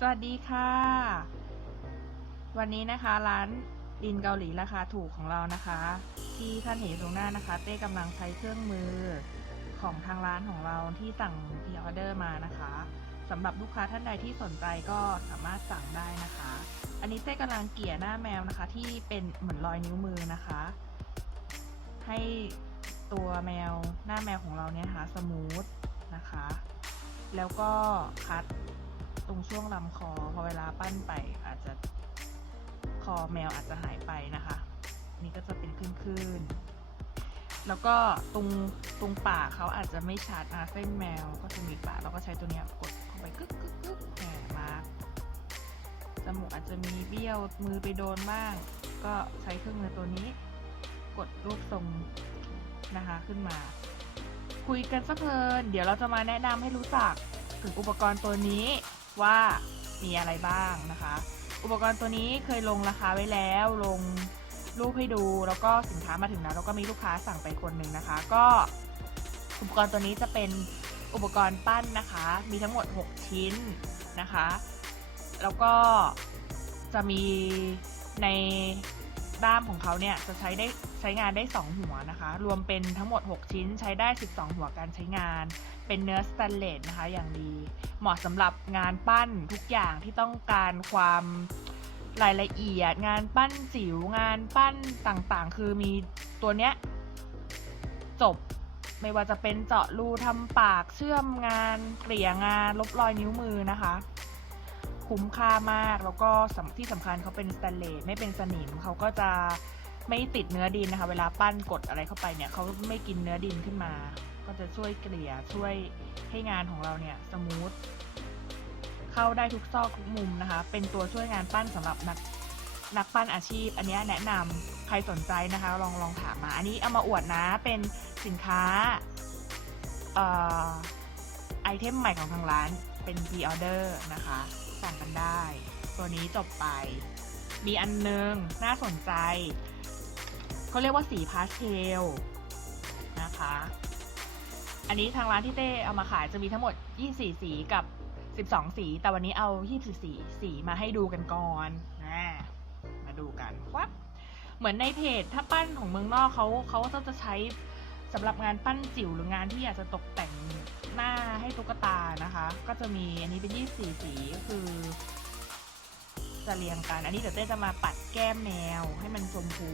สวัสดีค่ะ วันนี้นะคะร้านดินเกาหลีราคาถูกของเรานะคะ ที่ท่านเห็นตรงหน้านะคะ เต้กำลังใช้เครื่องมือของทางร้านของเราที่สั่งพ r ออเดอร์มานะคะสำหรับลูกค้าท่านใดที่สนใจก็สามารถสั่งได้นะคะ อันนี้เต้กำลังเกลี่ยหน้าแมวนะคะ ที่เป็นเหมือนรอยนิ้วมือนะคะ ให้ตัวแมวหน้าแมวของเราเนี่ยนะคะสมูทนะคะ แล้วก็คัด ตรงช่วงลำคอพอเวลาปั้นไปอาจจะคอแมวอาจจะหายไปนะคะ นี่ก็จะเป็นคลื่นๆแล้วก็ตรงตรงปากเขาอาจจะไม่ชัดนะเส้นแมวก็จะมีปากเราก็ใช้ตัวเนี้ยกดเข้าไปกึกกึกกึกแหมมาจมูกอาจจะมีเบี้ยวมือไปโดนบ้าง ก็ใช้เครื่องมือตัวนี้ กดรูปทรงนะคะขึ้นมา คุยกันสักเพลิน เดี๋ยวเราจะมาแนะนำให้รู้จักถึงอุปกรณ์ตัวนี้ ว่ามีอะไรบ้างนะคะ อุปกรณ์ตัวนี้เคยลงราคาไว้แล้ว ลงรูปให้ดูแล้วก็สินค้ามาถึงแล้วแล้วก็มีลูกค้าสั่งไปคนหนึ่งนะคะ ก็อุปกรณ์ตัวนี้จะเป็นอุปกรณ์ปั้นนะคะ มีทั้งหมด 6 ชิ้นนะคะ แล้วก็จะมีในด้ามของเขาเนี่ยจะใช้ได้ ใช้งานได้ 2 หัวนะคะ รวมเป็นทั้งหมด 6 ชิ้นใช้ได้ 12 หัวการใช้งาน เป็นเนื้อสแตนเลสนะคะอย่างดี เหมาะสำหรับงานปั้นทุกอย่างที่ต้องการความรายละเอียด งานปั้นจิ๋วงานปั้นต่างๆ คือมีตัวเนี้ยจบไม่ว่าจะเป็นเจาะรูทำปากเชื่อมงานเกลี่ยงานลบรอยนิ้วมือนะคะ คุ้มค่ามากแล้วก็ที่สำคัญเขาเป็นสแตนเลสไม่เป็นสนิมเขาก็จะ ไม่ติดเนื้อดินนะคะ เวลาปั้นกดอะไรเข้าไปเนี่ยเขาไม่กินเนื้อดินขึ้นมา ก็จะช่วยเกลี่ยช่วยให้งานของเราเนี่ยสมูทเข้าได้ทุกซอกทุกมุมนะคะ เป็นตัวช่วยงานปั้นสำหรับนักนักปั้นอาชีพ อันนี้แนะนำใครสนใจนะคะ ลองลองถามมา อันนี้เอามาอวดนะเป็นสินค้าเอ่อไอเทมใหม่ของทางร้านเป็นพ r ออเดอร์นะคะสั่งกันได้ ตัวนี้จบไป มีอันนึงน่าสนใจ เขาเรียกว่าสีพาสเทลนะคะ อันนี้ทางร้านที่เต้เอามาขายจะมีทั้งหมด 24 สีกับ 12 สี แต่วันนี้เอา 24 สีมาให้ดูกันก่อนนะมาดูกันวับเหมือนในเพจถ้าปั้นของเมืองนอกเขาเขาก็จะใช้สำหรับงานปั้นจิ๋วหรืองานที่อยากจะตกแต่งหน้าให้ตุ๊กตานะคะ ก็จะมีอันนี้เป็น 24 สีก็คือ จะเรียงกัน อันนี้เดี๋ยวเต้จะมาปัดแก้มแมวให้มันชมพู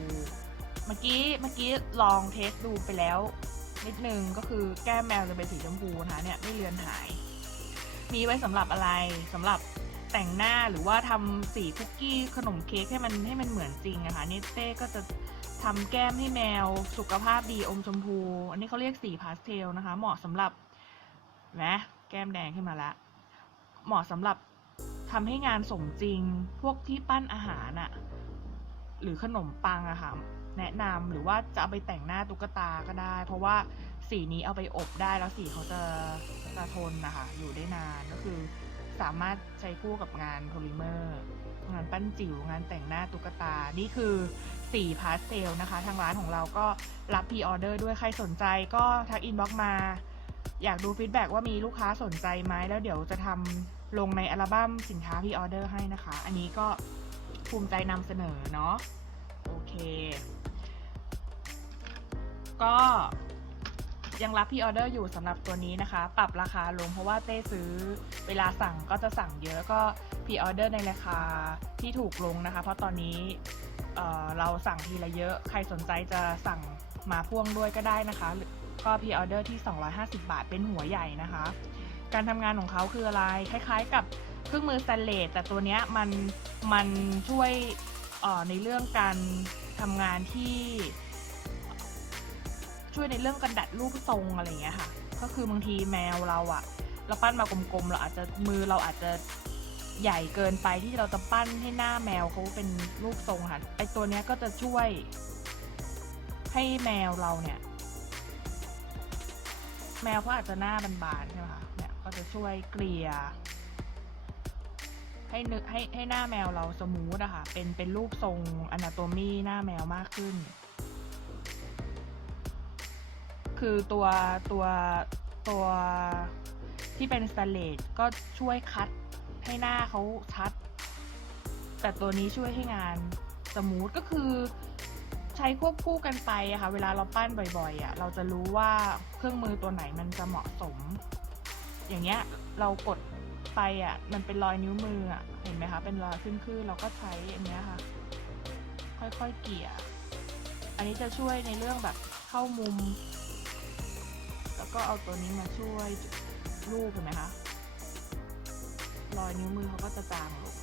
กี้เมื่อกี้ลองเทสดูไปแล้ว นิดนึงก็คือแก้มแมวจะเป็นสีชมพูนะคะเนี่ยไม่เลือนหาย มีไว้สำหรับอะไรสำหรับแต่งหน้าหรือว่าทำสีคุกกี้ขนมเค้กให้มันให้มันเหมือนจริงอะคะ่ะนี่เต้ก็จะทำแก้มให้แมวสุขภาพดีอมชมพู อันนี้เขาเรียกสีพาสเทลนะคะ เหมาะสำหรับนะแก้มแดงขึ้นมาละ เหมาะสำหรับทำให้งานสมจริงพวกที่ปั้นอาหารอะหรือขนมปังอะค่ะ แนะนำหรือว่าจะเอาไปแต่งหน้าตุ๊กตาก็ได้ เพราะว่าสีนี้เอาไปอบได้แล้วสีเขาจะจะทนนะคะอยู่ได้นานก็คือสามารถใช้คู่กับงานโพลิเมอร์ งานปั้นจิ๋วงานแต่งหน้าตุ๊กตา นี่คือสีพาสเทลนะคะ ทางร้านของเราก็รับพ r ออเดอร์ด้วยใครสนใจก็ทักอินบ็อกมา อยากดูฟีดแบ็กว่ามีลูกค้าสนใจไหมแล้วเดี๋ยวจะทำลงในอัลบั้มสินค้าพ r ออเดอร์ให้นะคะ อันนี้ก็ภูมิใจนำเสนอเนาะโอเค ก็ยังรับพ r ออเดอร์อยู่สำหรับตัวนี้นะคะ ปรับราคาลงเพราะว่าเต้ซื้อเวลาสั่งก็จะสั่งเยอะก็พ r ออเดอร์ในราคาที่ถูกลงนะคะ เพราะตอนนี้เเราสั่งทีละเยอะ ใครสนใจจะสั่งมาพ่วงด้วยก็ได้นะคะหรือก็พ r ออเดอร์ที่ 250 บาทเป็นหัวใหญ่นะคะ การทำงานของเขาคืออะไร คล้ายๆกับเครื่องมือสแตนเลสแต่ตัวนี้มันมันช่วยออในเรื่องการทำงานที่ ช่วยในเรื่องการดัดรูปทรงอะไรอย่างเงี้ยค่ะ ก็คือบางทีแมวเราอะเราปั้นมากลมๆเราอาจจะมือเราอาจจะใหญ่เกินไปที่เราจะปั้นให้หน้าแมวเขาเป็นรูปทรงค่ะไอตัวเนี้ยก็จะช่วยให้แมวเราเนี่ย แมวเขาอาจจะหน้าบานๆใช่ไหมคะเนี่ยก็จะช่วยเกลี่ยให้นึกให้ให้หน้าแมวเราสมูทอะค่ะเป็นเป็นรูปทรงอนาโตมีหน้าแมวมากขึ้น คือตัวตัวตัวที่เป็นสแตนเลสก็ช่วยคัดให้หน้าเขาชัด แต่ตัวนี้ช่วยให้งานสมูทก็คือใช้ควบคู่กันไปอะค่ะ เวลาเราปั้นบ่อยๆอะเราจะรู้ว่าเครื่องมือตัวไหนมันจะเหมาะสม อย่างเงี้ยเรากดไปอะมันเป็นรอยนิ้วมืออะเห็นไหมคะ เป็นรอยขึ้นๆเราก็ใช้อันเนี้ยค่ะ ค่อยๆเกี่ย อันนี้จะช่วยในเรื่องแบบเข้ามุม ก็เอาตัวนี้มาช่วยรูปเห็นไหมคะรอยนิ้วมือเขาก็จะจางลง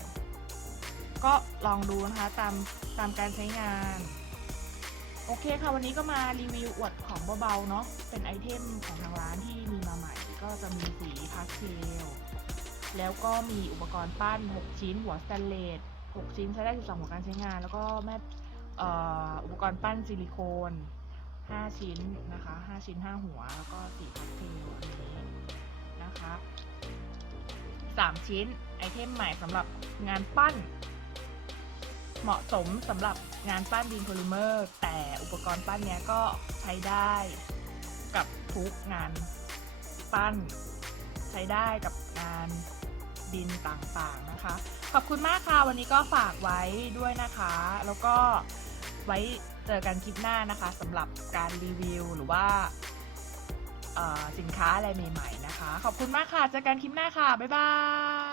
ก็ลองดูนะคะตามตามการใช้งาน โอเคค่ะ วันนี้ก็มารีวิวอวดของเบาๆเนาะเป็นไอเทมของทางร้านที่มีมาใหม่ ก็จะมีสีพาสเทลแล้วก็มีอุปกรณ์ปั้น 6 ชิ้น หัวสแตนเลส6 ชิ้นใช้ได้ 12 หัวการใช้งาน แล้วก็แม่อุปกรณ์ปั้นซิลิโคน 5 ชิ้นนะคะ 5 ชิ้น 5 หัว แล้วก็สีพาสเทลอันนี้นะคะ 3 ชิ้นไอเทมใหม่สำหรับงานปั้น เหมาะสมสำหรับงานปั้นดินโพลิเมอร์ แต่อุปกรณ์ปั้นเนี้ยก็ใช้ได้กับทุกงานปั้น ใช้ได้กับงานดินต่างๆนะคะ ขอบคุณมากค่ะ วันนี้ก็ฝากไว้ด้วยนะคะ แล้วก็ไว้ เจอกันคลิปหน้านะคะสำหรับการรีวิวหรือว่าสินค้าอะไรใหม่ ๆ นะคะ ขอบคุณมากค่ะ เจอกันคลิปหน้าค่ะ บ๊ายบาย